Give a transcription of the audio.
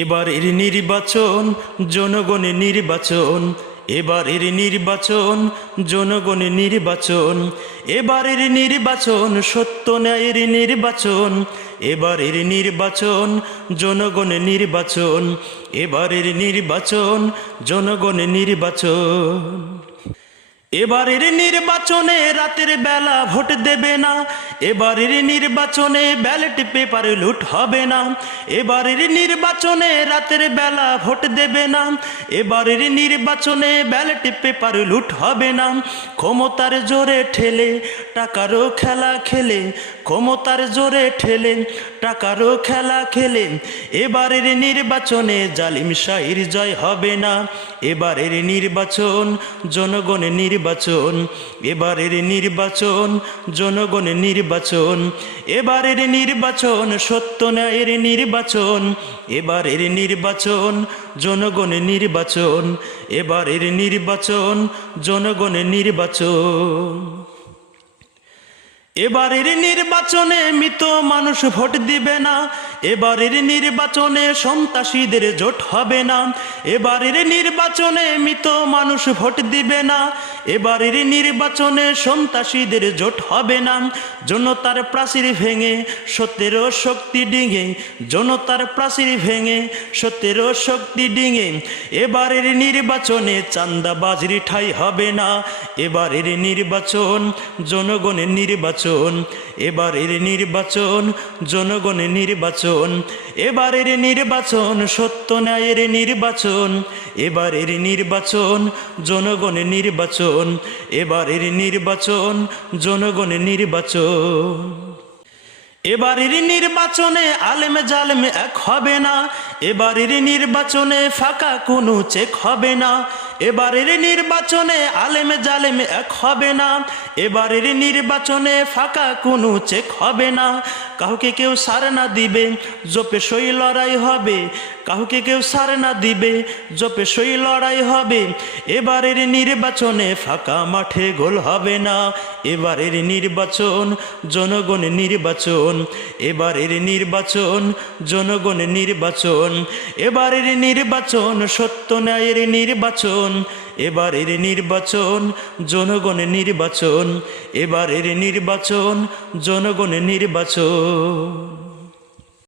এবারের নির্বাচন জনগণের নির্বাচন, এবারের নির্বাচন জনগণের নির্বাচন, এবারের নির্বাচন সত্য ন্যায়ের নির্বাচন, এবারের নির্বাচন জনগণের নির্বাচন, এবারের নির্বাচন জনগণের নির্বাচন। এবারের নির্বাচনে রাতের বেলা ভোট দেবে না, এবারের নির্বাচনে ব্যালট পেপার লুট হবে না, এবারের নির্বাচনে রাতের বেলা ভোট দেবে না, এবারের নির্বাচনে ব্যালট পেপার লুট হবে না। ক্ষমতার জোরে ঠেলে টাকারও খেলা খেলে, ক্ষমতার জোরে ঠেলে টাকারও খেলা খেলে, এবারের নির্বাচনে জালিম শাহির জয় হবে না। এবারের নির্বাচন জনগণের নির্বাচন, এবারের নির্বাচন জনগণের নির্বাচন, এবারের নির্বাচন সত্য ন্যায়ের নির্বাচন, এবারের নির্বাচন জনগণের নির্বাচন, এবারের নির্বাচন জনগণের নির্বাচন। এবারের নির্বাচনে মৃত মানুষ ভোট দিবে না, এবারের নির্বাচনে সন্ত্রাসীদের জোট হবে না, এবারের নির্বাচনে মৃত মানুষ ভোট দিবে না, এবারের নির্বাচনে সন্ত্রাসীদের জোট হবে না। জনতার প্রাচীর ভেঙে সত্যের শক্তি ডিঙে, জনতার প্রাচীর ভেঙে সত্যের শক্তি ডিঙে, এবারের নির্বাচনে চাঁদাবাজির ঠাঁই হবে না। এবারের নির্বাচন জনগণের নির্বাচন, এবারের নির্বাচন জনগণের নির্বাচন, এবারের নির্বাচন সত্য ন্যায়ের নির্বাচন, এবারের নির্বাচন জনগণের নির্বাচন, এবারের নির্বাচন জনগণের নির্বাচন। এবারের নির্বাচনে আলেম জালেম এক হবে না, এবারের নির্বাচনে ফাঁকা কোনো চেক হবে না, এবারের নির্বাচনে আলেম জালেম এক হবে না, এবারের নির্বাচনে ফাঁকা কোনো চেক হবে না। কাউকে কেউ সার না দিবে জপে সই লড়াই হবে, কাউকে কেউ সার না দিবে জপে সই লড়াই হবে, এবারের নির্বাচনে ফাঁকা মাঠে গোল হবে না। এবারের নির্বাচন জনগণের নির্বাচন, এবারের নির্বাচন জনগণের নির্বাচন, এবারের নির্বাচন সত্য ন্যায়ের নির্বাচন, এবারের নির্বাচন জনগণের নির্বাচন, এবারের নির্বাচন জনগণের নির্বাচন।